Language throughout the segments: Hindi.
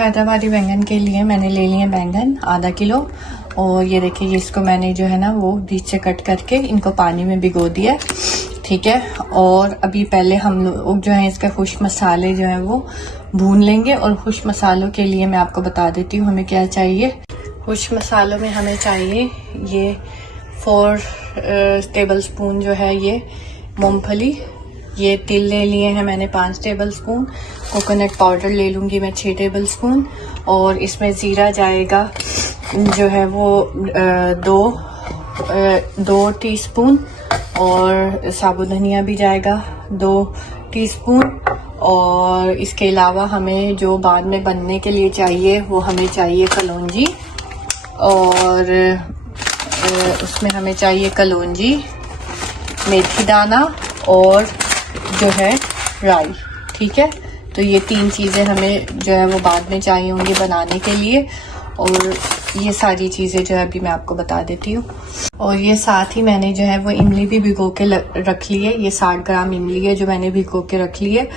हैदराबादी बैंगन के लिए मैंने ले लिए बैंगन आधा किलो, और ये देखिए ये इसको मैंने जो है ना वो बीच से कट करके इनको पानी में भिगो दिया, ठीक है। और अभी पहले हम लोग जो है इसके खुश्क मसाले जो है वो भून लेंगे, और खुश्क मसालों के लिए मैं आपको बता देती हूँ हमें क्या चाहिए। खुश्क मसालों में हमें चाहिए ये 4 टेबलस्पून जो है ये मूंगफली, ये तिल ले लिए हैं मैंने 5 टेबलस्पून, कोकोनट पाउडर ले लूँगी मैं 6 टेबलस्पून, और इसमें ज़ीरा जाएगा जो है वो 2 टीस्पून, और साबुत धनिया भी जाएगा 2 टीस्पून। और इसके अलावा हमें जो बाद में बनने के लिए चाहिए वो हमें चाहिए कलौंजी, और उसमें हमें चाहिए कलौंजी, मेथी दाना और जो है राई, ठीक है। तो ये 3 चीज़ें हमें जो है वो बाद में चाहिए होंगी बनाने के लिए, और ये सारी चीज़ें जो है अभी मैं आपको बता देती हूँ। और ये साथ ही मैंने जो है वो इमली भी भिगो के रख ली है, ये 60 ग्राम इमली है जो मैंने भिगो के रख ली है,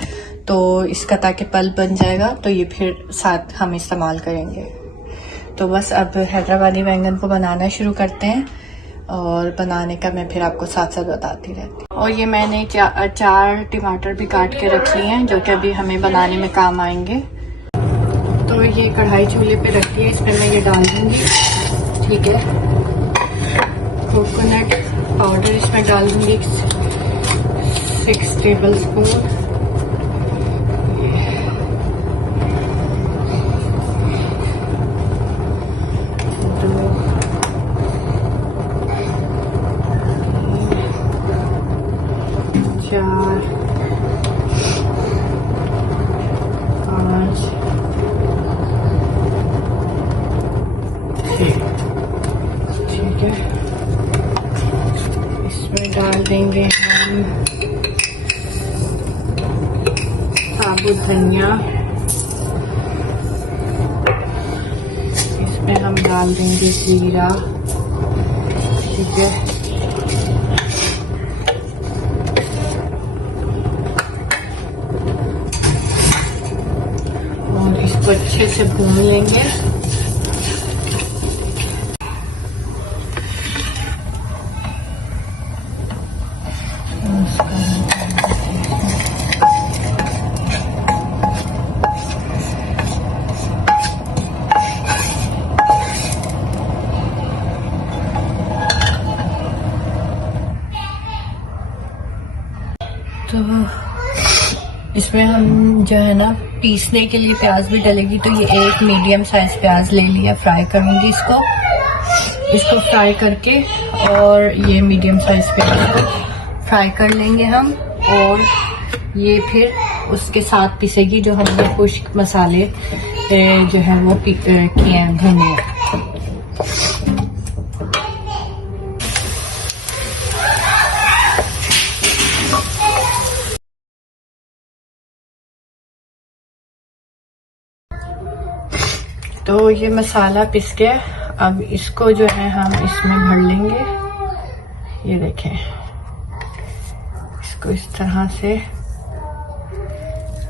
तो इसका ताकि पल्प बन जाएगा तो ये फिर साथ हम इस्तेमाल करेंगे। तो बस अब हैदराबादी बैंगन को बनाना शुरू करते हैं, और बनाने का मैं फिर आपको साथ साथ बताती रहती हूँ। और ये मैंने 4 टमाटर भी काट के रख लिए हैं जो कि अभी हमें बनाने में काम आएंगे। तो ये कढ़ाई चूल्हे पे रखी है, इसमें मैं ये डाल दूंगी, ठीक है। कोकोनट पाउडर इसमें डाल दूंगी 6 टेबलस्पून, 4 5 ठीक है। इसमें डाल देंगे हम साबुत धनिया, इसमें हम डाल देंगे जीरा, ठीक है। और इसको अच्छे से भून लेंगे। तो इसमें हम जो है ना पीसने के लिए प्याज भी डलेगी, तो ये 1 मीडियम साइज प्याज ले लिया, फ्राई करूंगी इसको फ्राई करके, और ये मीडियम साइज प्याज को फ्राई कर लेंगे हम, और ये फिर उसके साथ पिसेगी जो हमने खुश्क मसाले जो है वो किए हैं भुने। तो ये मसाला पिस गया, अब इसको जो है हम इसमें भर लेंगे। ये देखें, इसको इस तरह से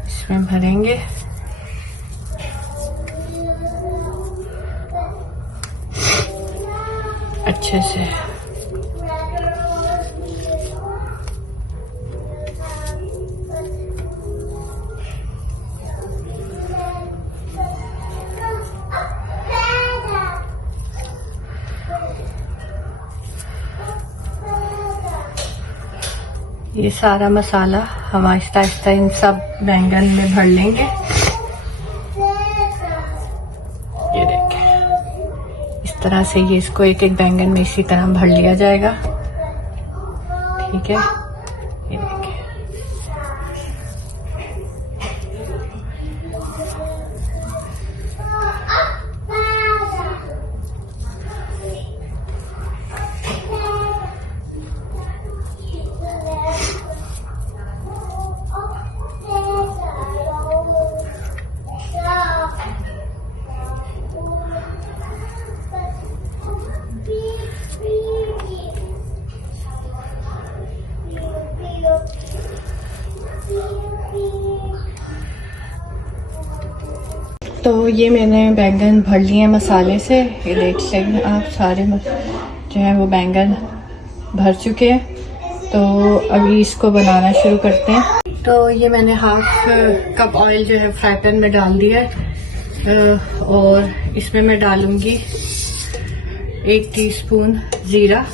इसमें भरेंगे। अच्छे से ये सारा मसाला हम आहिस्ता आहिस्ता इन सब बैंगन में भर लेंगे। ये देखें, इस तरह से ये इसको एक एक बैंगन में इसी तरह भर लिया जाएगा, ठीक है। ये देखें, तो ये मैंने बैंगन भर लिए हैं मसाले से, ये देख लेंगे आप सारे जो है वो बैंगन भर चुके हैं। तो अभी इसको बनाना शुरू करते हैं। तो ये मैंने हाफ कप ऑयल जो है फ्राई पैन में डाल दिया है और इसमें मैं डालूंगी 1 टीस्पून जीरा,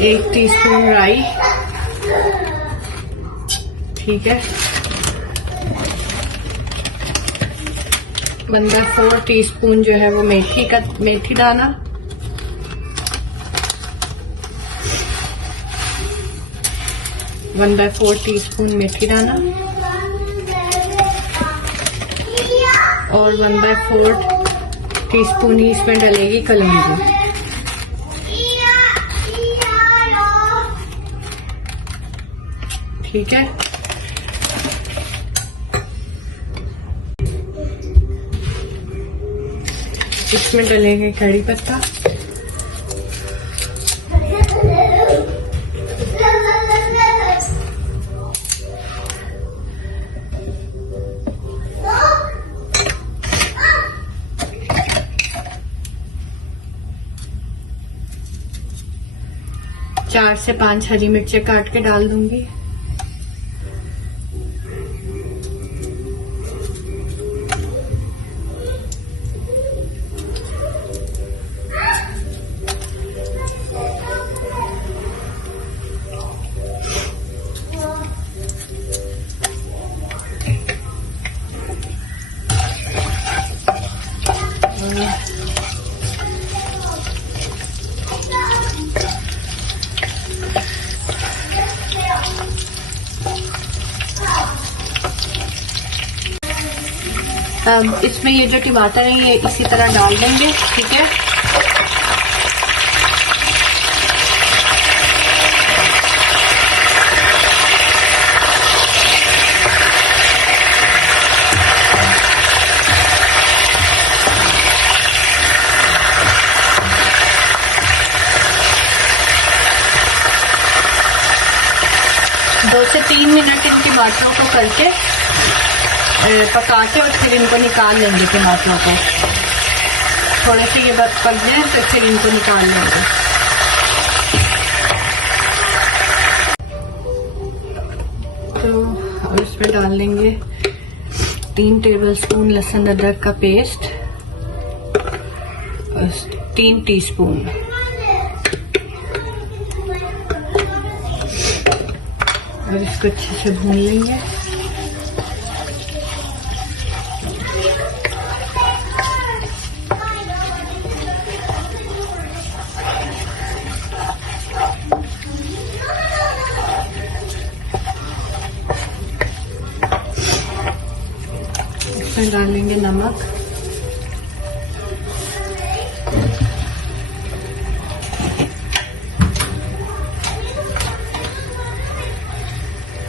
1 टीस्पून राई, ठीक है, 1/4 टीस्पून जो है वो मेथी दाना, 1/4 टीस्पून मेथी दाना और 1/4 टीस्पून ही इसमें डलेगी कलौंजी। ठीक है, इसमें डलेंगे कड़ी पत्ता, चार से 5 हरी मिर्चें काट के डाल दूंगी। अब इसमें ये जो टमाटर है ये इसी तरह डाल देंगे। ठीक है, दो से 3 मिनट इन टमाटरों को करके पका के और फिर इनको निकाल लेंगे। टमाटरों को थोड़े से ये बस पक जाए तो फिर इनको निकाल लेंगे। तो अब इसमें डाल देंगे 3 टेबलस्पून लहसुन अदरक का पेस्ट, 3 टीस्पून, और इसको अच्छे से भून लेंगे। इसमें डालेंगे नमक,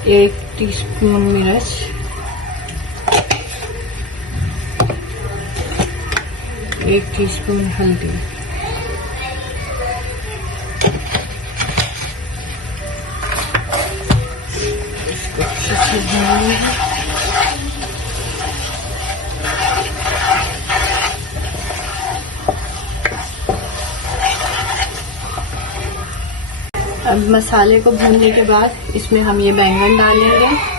एक टीस्पून मिर्च, एक टीस्पून हल्दी, इसको अच्छे से भून लेंगे। अब मसाले को भूनने के बाद इसमें हम ये बैंगन डालेंगे।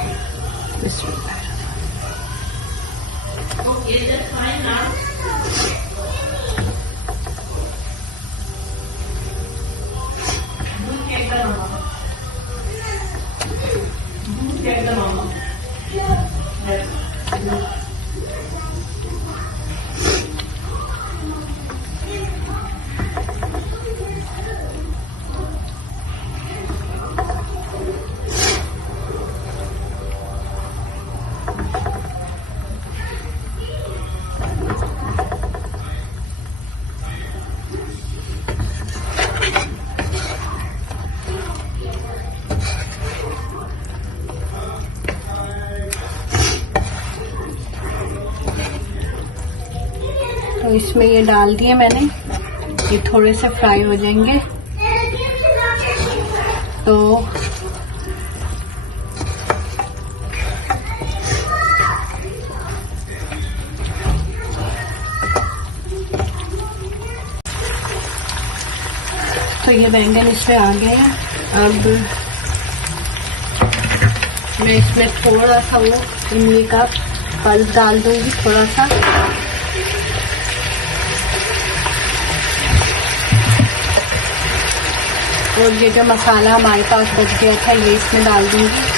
तो इसमें ये डाल दिए मैंने, ये थोड़े से फ्राई हो जाएंगे तो ये बैंगन इसमें आ गए हैं। अब मैं इसमें थोड़ा सा वो इमली का पल्प डाल दूंगी, थोड़ा सा। और ये जो मसाला हमारे पास बच गया था ये इसमें डाल दूंगी।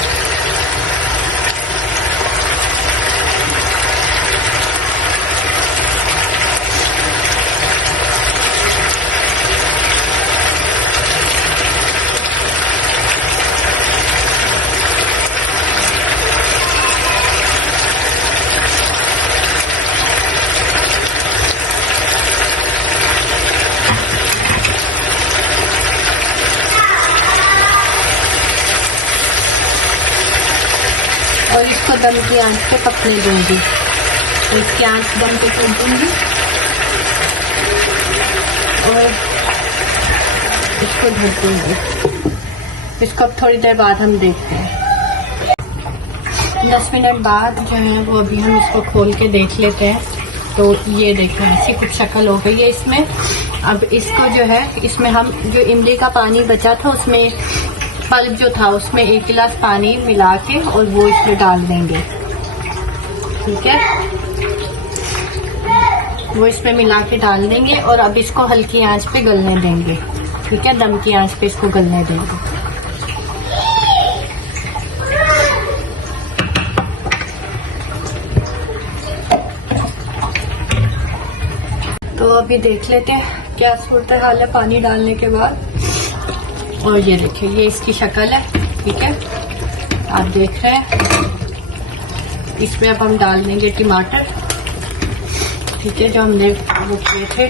और इसको दम की आंच पे पकने दूंगी। इसकी आंच दम पे कर दूंगी और इसको ढक दूंगी। इसको अब थोड़ी देर बाद हम देखते हैं। 10 मिनट बाद जो है वो अभी हम इसको खोल के देख लेते हैं। तो ये देखें ऐसी कुछ शक्ल हो गई है इसमें। अब इसको जो है इसमें हम जो इमली का पानी बचा था उसमें पल्प जो था उसमें 1 गिलास पानी मिला के और वो इसमें डाल देंगे। ठीक है, वो इसमें मिला के डाल देंगे और अब इसको हल्की आंच पे गलने देंगे। ठीक है, दम की आंच पे इसको गलने देंगे। तो अभी देख लेते हैं क्या सूरत हाल है पानी डालने के बाद। और ये देखिए ये इसकी शक्ल है। ठीक है, आप देख रहे हैं। इसमें अब हम डाल देंगे टमाटर। ठीक है, जो हमने वो किए थे।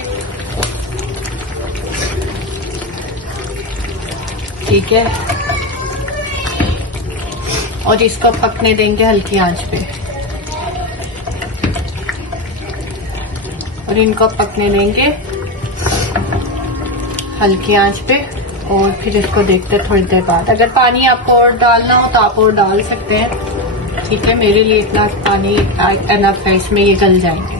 ठीक है, और इसको पकने देंगे हल्की आंच पे। और इनको पकने देंगे हल्की आंच पे और फिर इसको देखते हैं थोड़ी देर बाद। अगर पानी आपको और डालना हो तो आप और डाल सकते हैं। ठीक है, मेरे लिए इतना पानी एनफ है, इसमें ये गल जाएंगे।